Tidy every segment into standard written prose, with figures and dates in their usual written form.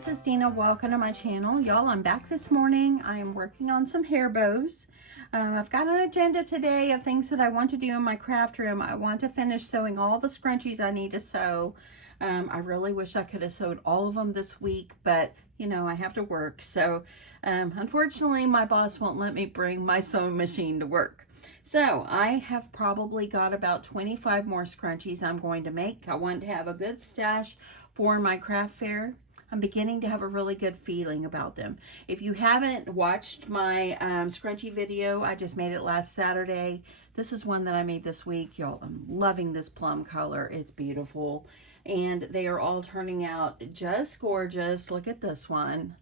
this is Deanna. Welcome to my channel. Y'all, I'm back this morning. I am working on some hair bows. I've got an agenda today of things that I want to do in my craft room. I want to finish sewing all the scrunchies I need to sew. I really wish I could have sewed all of them this week, but you know, I have to work. So unfortunately, my boss won't let me bring my sewing machine to work. So I have probably got about 25 more scrunchies I'm going to make. I want to have a good stash for my craft fair. I'm beginning to have a really good feeling about them. If you haven't watched my scrunchie video, I just made it last Saturday. This is one that I made this week. Y'all, I'm loving this plum color. It's beautiful. And they are all turning out just gorgeous. Look at this one.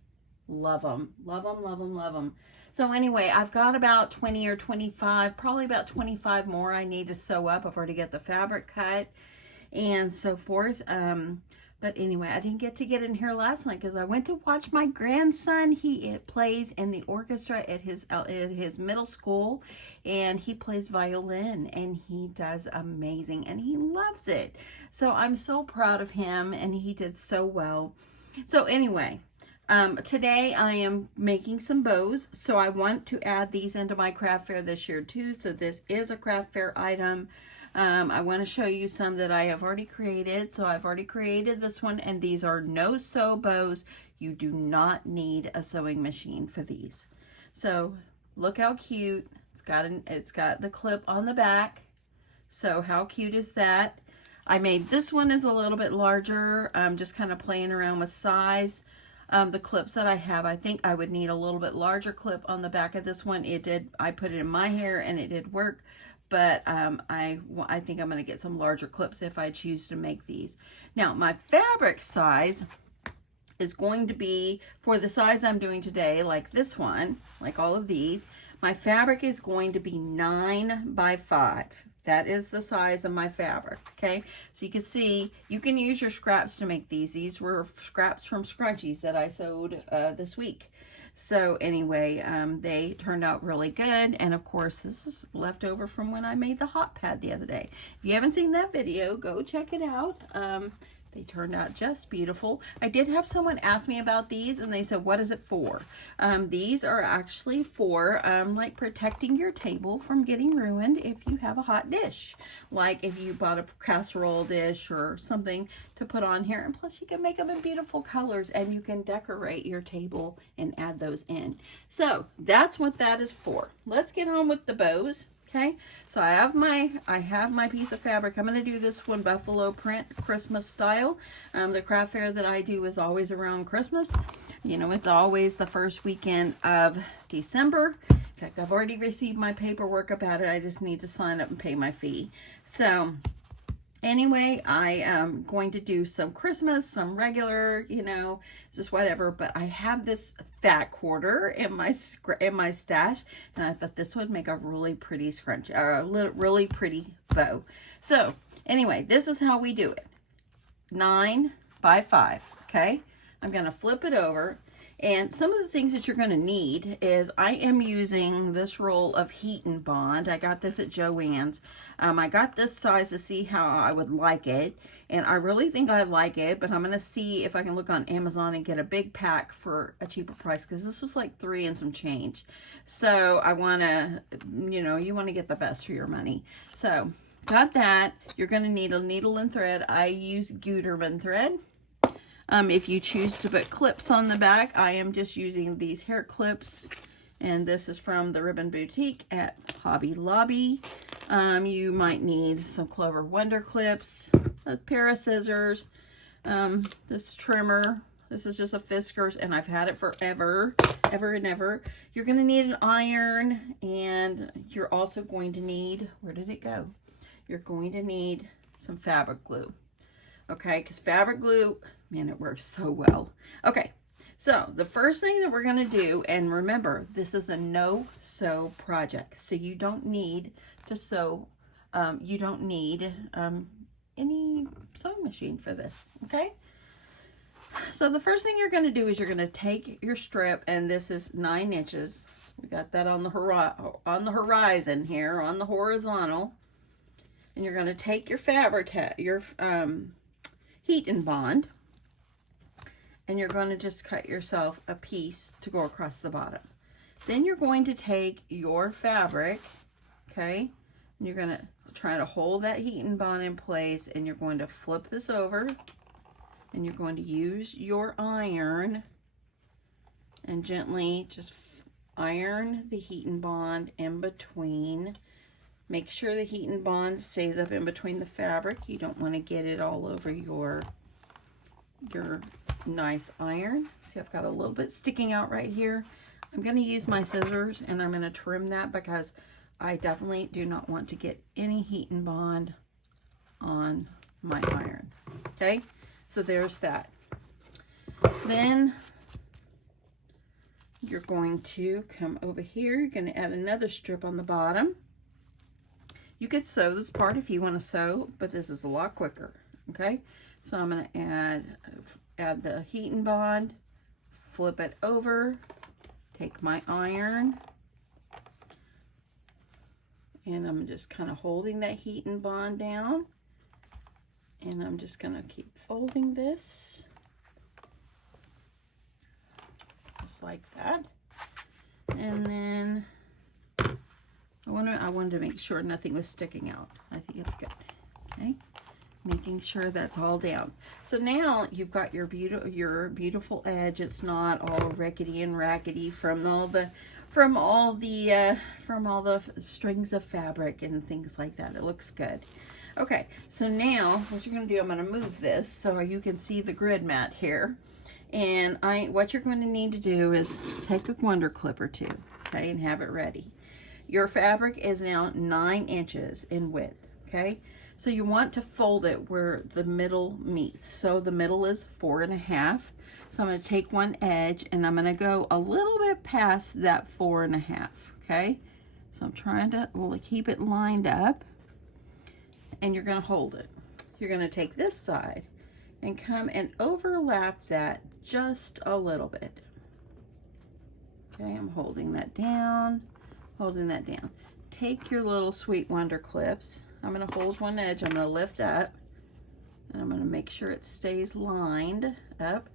Love them. Love them, love them, love them. So anyway, I've got about 20 or 25, probably about 25 more I need to sew up. I've already got the fabric cut and so forth. But anyway, I didn't get to get in here last night because I went to watch my grandson. He plays in the orchestra at his middle school, and he plays violin, and he does amazing, and he loves it. So I'm so proud of him, and he did so well. So anyway, today I am making some bows. So I want to add these into my craft fair this year too. So this is a craft fair item. I want to show you some that I have already created. So I've already created this one, and these are no sew bows. You do not need a sewing machine for these. So look how cute. It's got the clip on the back. So how cute is that? I made this one is a little bit larger. I'm just kind of playing around with size. The clips that I have, I think I would need a little bit larger clip on the back of this one. I put it in my hair and it did work. But I think I'm going to get some larger clips if I choose to make these. Now, my fabric size is going to be, for the size I'm doing today, like this one, like all of these, my fabric is going to be 9 by 5. That is the size of my fabric, okay? So you can see, you can use your scraps to make these. These were scraps from scrunchies that I sewed this week. So anyway, they turned out really good. And of course, this is left over from when I made the hot pad the other day. If you haven't seen that video, go check it out. They turned out just beautiful. I did have someone ask me about these, and they said, what is it for? These are actually for like protecting your table from getting ruined if you have a hot dish. Like if you bought a casserole dish or something to put on here. And plus you can make them in beautiful colors, and you can decorate your table and add those in. So that's what that is for. Let's get on with the bows. Okay, so I have my piece of fabric. I'm going to do this one buffalo print Christmas style. The craft fair that I do is always around Christmas. You know, it's always the first weekend of December. In fact, I've already received my paperwork about it. I just need to sign up and pay my fee. So anyway, I am going to do some Christmas, some regular, you know, just whatever. But I have this fat quarter in my stash, and I thought this would make a really pretty scrunchie, or a really pretty bow. So anyway, this is how we do it. 9 by 5. Okay, I'm going to flip it over. And some of the things that you're going to need is I am using this roll of Heat and Bond. I got this at Joann's. I got this size to see how I would like it. And I really think I like it, but I'm going to see if I can look on Amazon and get a big pack for a cheaper price, because this was like $3 and some change. So I want to, you know, you want to get the best for your money. So got that. You're going to need a needle and thread. I use Gutermann thread. If you choose to put clips on the back, I am just using these hair clips, and this is from the Ribbon Boutique at Hobby Lobby. You might need some Clover Wonder clips, a pair of scissors, this trimmer. This is just a Fiskars, and I've had it forever, ever and ever. You're going to need an iron, and you're also going to need, where did it go? You're going to need some fabric glue. Okay, because fabric glue, man, it works so well. Okay, so the first thing that we're going to do, and remember, this is a no-sew project, so you don't need to sew, you don't need any sewing machine for this, okay? So the first thing you're going to do is you're going to take your strip, and this is 9 inches. We got that on the horizon here, on the horizontal. And you're going to take your fabric, your Heat and Bond, and you're going to just cut yourself a piece to go across the bottom. Then you're going to take your fabric, okay, and you're going to try to hold that heat and bond in place, and you're going to flip this over, and you're going to use your iron and gently just iron the heat and bond in between. Make sure the heat and bond stays up in between the fabric. You don't want to get it all over your nice iron. See, I've got a little bit sticking out right here. I'm going to use my scissors and I'm going to trim that because I definitely do not want to get any heat and bond on my iron. Okay, so there's that. Then you're going to come over here. You're going to add another strip on the bottom. You could sew this part if you want to sew, but this is a lot quicker. Okay, so I'm going to add the heat and bond, flip it over, take my iron, and I'm just kind of holding that heat and bond down, and I'm just going to keep folding this just like that. And then I wanted to make sure nothing was sticking out. I think it's good. Okay, making sure that's all down. So now you've got your beautiful edge. It's not all rickety and raggedy from all the strings of fabric and things like that. It looks good. Okay, so now what you're going to do, I'm going to move this so you can see the grid mat here. And what you're going to need to do is take a wonder clip or two, okay, and have it ready. Your fabric is now 9 inches in width, okay? So you want to fold it where the middle meets. So the middle is 4.5. So I'm going to take one edge and I'm going to go a little bit past that 4.5, okay? So I'm trying to keep it lined up, and you're going to hold it. You're going to take this side and come and overlap that just a little bit. Okay, I'm holding that down. Holding that down. Take your little Sweet Wonder clips. I'm going to hold one edge. I'm going to lift up, and I'm going to make sure it stays lined up.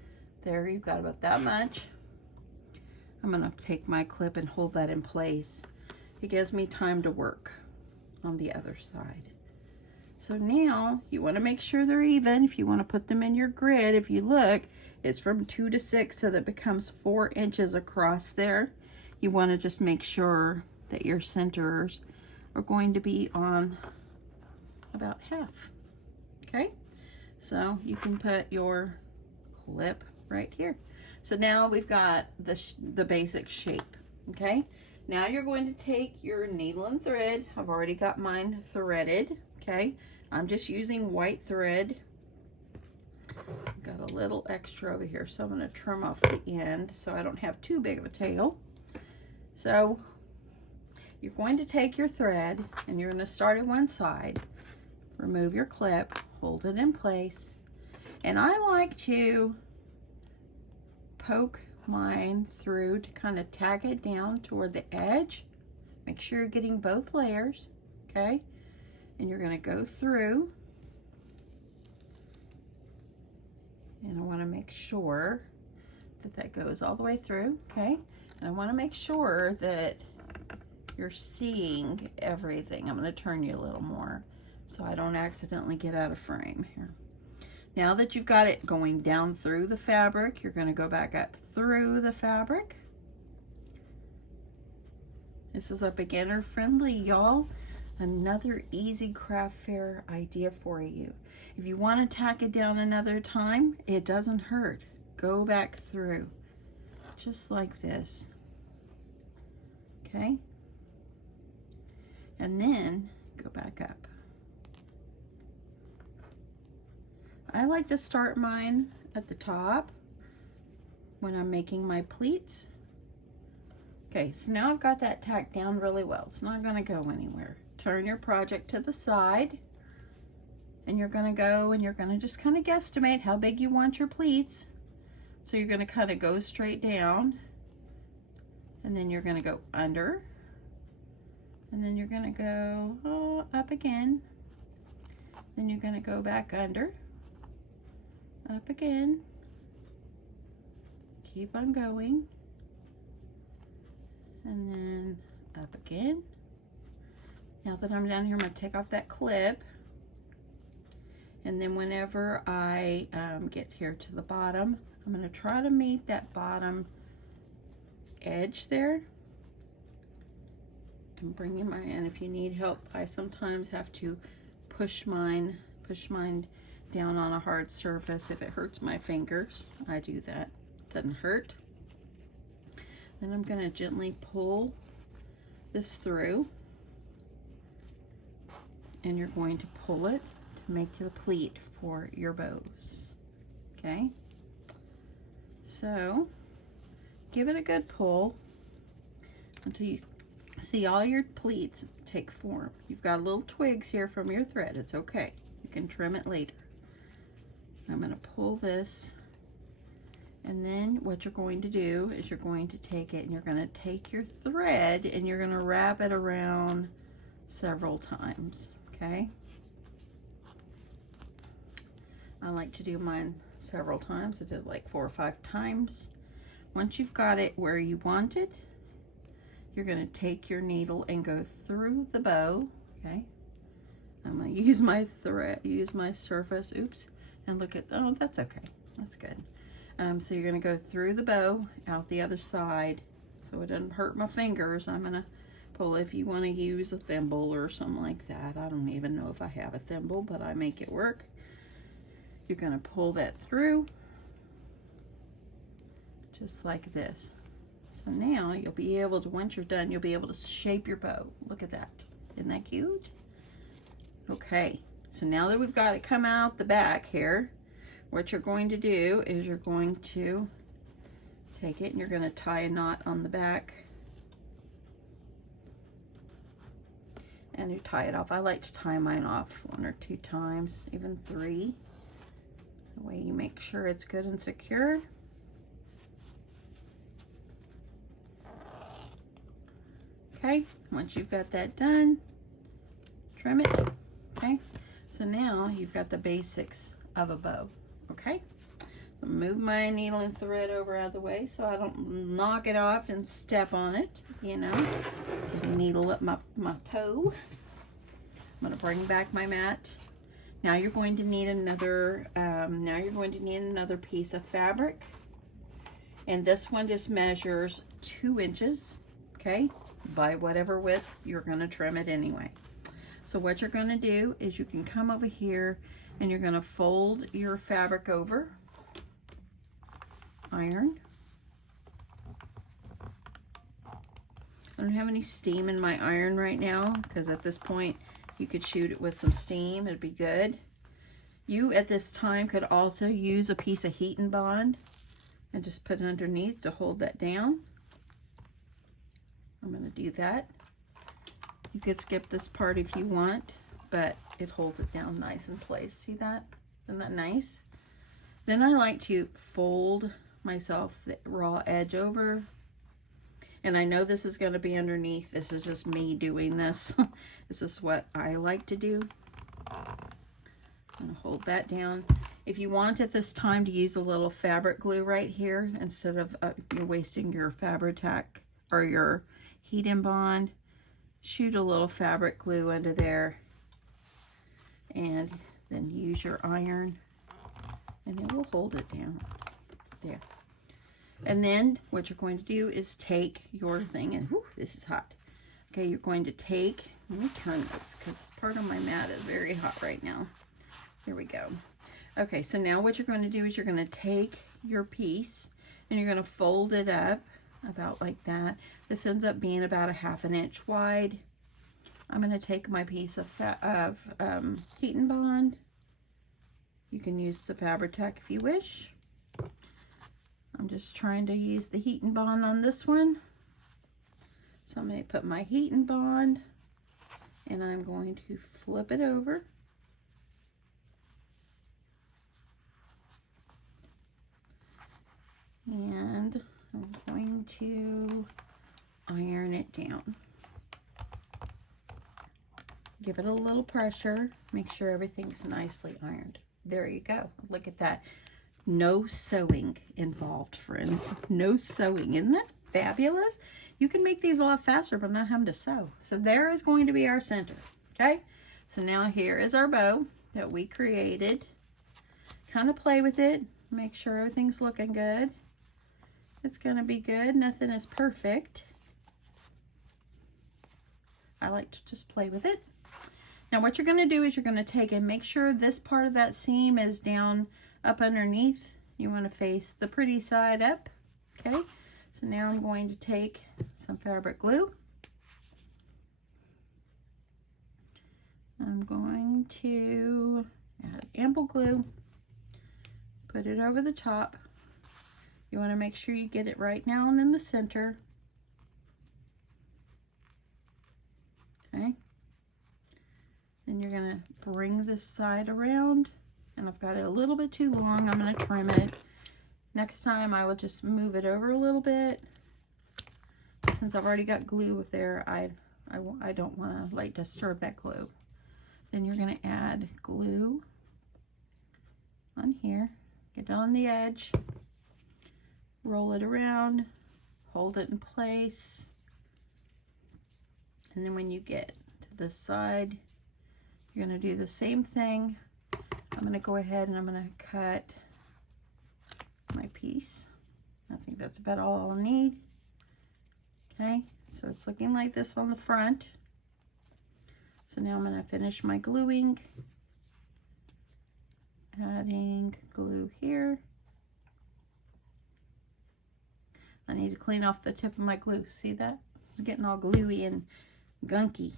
There, you've got about that much. I'm going to take my clip and hold that in place. It gives me time to work on the other side. So now you want to make sure they're even. If you want to put them in your grid, if you look, it's from 2 to 6, so that becomes 4 inches across there. You want to just make sure that your centers are going to be on about half. Okay, so you can put your clip right here. So now we've got the basic shape. Okay, now you're going to take your needle and thread. I've already got mine threaded. Okay, I'm just using white thread. Got a little extra over here, so I'm going to trim off the end so I don't have too big of a tail. So you're going to take your thread and you're going to start at one side, remove your clip, hold it in place, and I like to poke mine through to kind of tag it down toward the edge. Make sure you're getting both layers, okay? And you're going to go through, and I want to make sure that that goes all the way through, okay? And I want to make sure that you're seeing everything. I'm going to turn you a little more so I don't accidentally get out of frame here. Now that you've got it going down through the fabric, you're going to go back up through the fabric. This is a beginner friendly, y'all. Another easy craft fair idea for you. If you want to tack it down another time, it doesn't hurt. Go back through, just like this. Okay? And then go back up. I like to start mine at the top when I'm making my pleats. Okay, so now I've got that tacked down really well. It's not going to go anywhere. Turn your project to the side, and you're going to go and you're going to just kind of guesstimate how big you want your pleats. So you're going to kind of go straight down, and then you're going to go under, and then you're going to go up again, then you're going to go back under, up again, keep on going. And then up again. Now that I'm down here, I'm going to take off that clip. And then whenever I get here to the bottom, I'm going to try to meet that bottom edge there. And bring in and if you need help, I sometimes have to push mine down on a hard surface. If it hurts my fingers, I do that. Doesn't hurt. Then I'm going to gently pull this through, and you're going to pull it to make the pleat for your bows. Okay, so give it a good pull until you see all your pleats take form. You've got little twigs here from your thread. It's okay, you can trim it later. I'm going to pull this, and then what you're going to do is you're going to take it and you're going to take your thread and you're going to wrap it around several times. Okay, I like to do mine several times. I did like 4 or 5 times. Once you've got it where you want it, you're going to take your needle and go through the bow. Okay, I'm going to use my thread, use my surface. Oops, and look at, oh, that's okay, that's good. So you're going to go through the bow out the other side so it doesn't hurt my fingers. I'm going to pull. If you want to use a thimble or something like that, I don't even know if I have a thimble, but I make it work. You're going to pull that through just like this. So now you'll be able to, once you're done, you'll be able to shape your bow. Look at that. Isn't that cute? Okay, so now that we've got it come out the back here, what you're going to do is you're going to take it and you're going to tie a knot on the back. And you tie it off. I like to tie mine off 1 or 2 times, even 3. That way you make sure it's good and secure. Okay, once you've got that done, trim it. Okay, so now you've got the basics of a bow. Okay, so move my needle and thread over out of the way so I don't knock it off and step on it, you know. Get the needle up my toe. I'm going to bring back my mat. Now you're going to need another piece of fabric, and this one just measures 2 inches. Okay, by whatever width you're going to trim it anyway. So what you're going to do is you can come over here and you're going to fold your fabric over, iron. I don't have any steam in my iron right now because at this point you could shoot it with some steam. It'd be good. You at this time could also use a piece of heat and bond and just put it underneath to hold that down. I'm going to do that. You could skip this part if you want, but it holds it down nice in place. See that? Isn't that nice? Then I like to fold myself the raw edge over. And I know this is going to be underneath. This is just me doing this. This is what I like to do. I'm going to hold that down. If you want at this time to use a little fabric glue right here, instead of you're wasting your fabric tack or your heat and bond, shoot a little fabric glue under there and then use your iron and it will hold it down there. And then what you're going to do is take your thing and, whew, this is hot. Okay, you're going to take, let me turn this because part of my mat is very hot right now. There we go. Okay, so now what you're going to do is you're going to take your piece and you're going to fold it up about like that. This ends up being about a 1/2 inch wide. I'm going to take my piece of heat and bond. You can use the fabric tack if you wish. I'm just trying to use the heat and bond on this one. So I'm going to put my heat and bond and I'm going to flip it over. And I'm going to iron it down. Give it a little pressure. Make sure everything's nicely ironed. There you go. Look at that. No sewing involved, friends. No sewing. Isn't that fabulous? You can make these a lot faster but not having to sew. So there is going to be our center. Okay, so now here is our bow that we created. Kind of play with it. Make sure everything's looking good. It's going to be good. Nothing is perfect. I like to just play with it. Now what you're going to do is you're going to take and make sure this part of that seam is down up underneath. You want to face the pretty side up. Okay, so now I'm going to take some fabric glue. I'm going to add ample glue, put it over the top. You want to make sure you get it right down in the center. Okay, then you're going to bring this side around, and I've got it a little bit too long. I'm going to trim it. Next time I will just move it over a little bit. Since I've already got glue up there, I don't want to like disturb that glue. Then you're going to add glue on here, get it on the edge, roll it around, hold it in place, and then when you get to this side, you're going to do the same thing. I'm going to go ahead and I'm going to cut my piece. I think that's about all I'll need. Okay, so it's looking like this on the front. So now I'm going to finish my gluing. Adding glue here. I need to clean off the tip of my glue. See that? It's getting all gluey and gunky.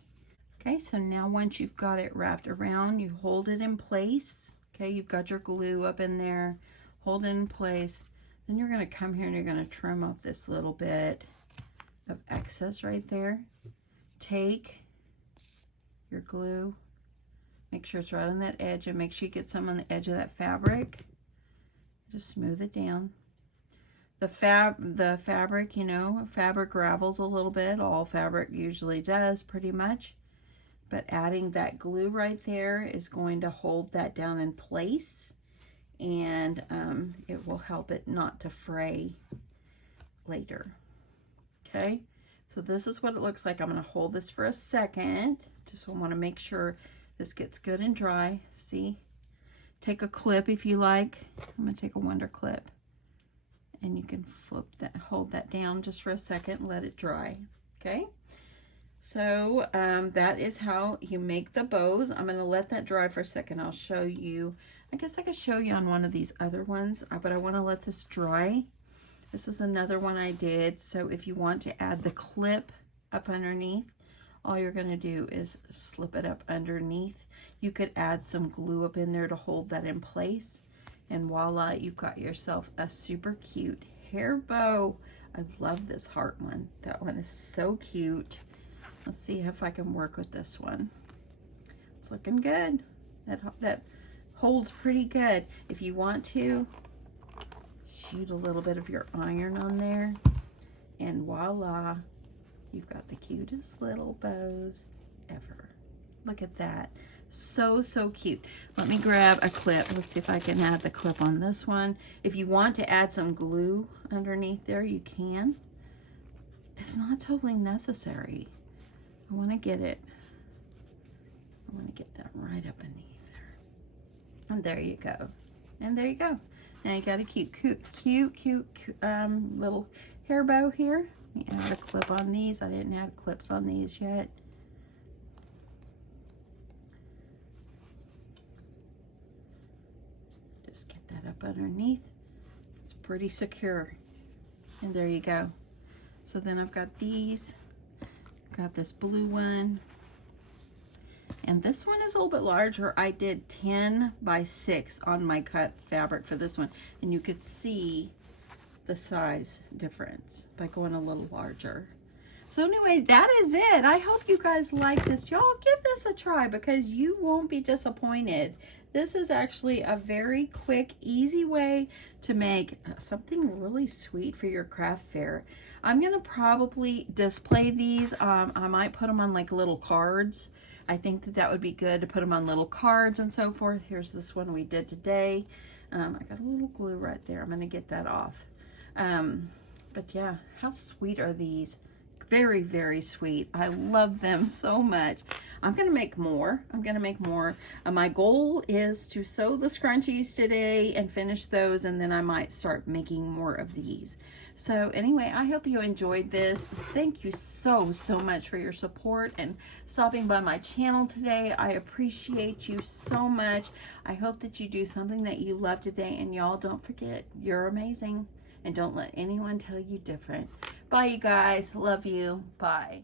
Okay, so now once you've got it wrapped around, you hold it in place. Okay, you've got your glue up in there. Hold it in place. Then you're going to come here and you're going to trim up this little bit of excess right there. Take your glue, make sure it's right on that edge, and make sure you get some on the edge of that fabric. Just smooth it down. The fabric, you know, fabric gravels a little bit. All fabric usually does, pretty much. But adding that glue right there is going to hold that down in place, and it will help it not to fray later. Okay, so this is what it looks like. I'm going to hold this for a second. Just want to make sure this gets good and dry. See? Take a clip if you like. I'm going to take a Wonder clip. And you can flip that, hold that down just for a second, let it dry. Okay? So that is how you make the bows. I'm going to let that dry for a second. I'll show you. I guess I could show you on one of these other ones, but I want to let this dry. This is another one I did. So if you want to add the clip up underneath, all you're going to do is slip it up underneath. You could add some glue up in there to hold that in place. And voila, you've got yourself a super cute hair bow. I love this heart one. That one is so cute. Let's see if I can work with this one. It's looking good. That holds pretty good. If you want to, shoot a little bit of your iron on there, and voila, you've got the cutest little bows ever. Look at that. So cute. Let me grab a clip. Let's see if I can add the clip on this one. If you want to add some glue underneath there, you can. It's not totally necessary. I want to get it. I want to get that right up beneath there. And there you go. And there you go. Now you got a cute little hair bow here. Let me add a clip on these. I didn't add clips on these yet. Just get that up underneath. It's pretty secure. And there you go. So then I've got these. Got this blue one. And this one is a little bit larger. I did 10 by 6 on my cut fabric for this one. And you could see the size difference by going a little larger. So anyway, that is it. I hope you guys like this. Y'all give this a try because you won't be disappointed. This is actually a very quick, easy way to make something really sweet for your craft fair. I'm going to probably display these. I might put them on like little cards. I think that would be good to put them on little cards and so forth. Here's this one we did today. I got a little glue right there. I'm going to get that off. But yeah, how sweet are these? Very, very sweet. I love them so much. I'm going to make more. My goal is to sew the scrunchies today and finish those, and then I might start making more of these. So anyway, I hope you enjoyed this. Thank you so, so much for your support and stopping by my channel today. I appreciate you so much. I hope that you do something that you love today, and y'all don't forget, you're amazing. And don't let anyone tell you different. Bye, you guys. Love you. Bye.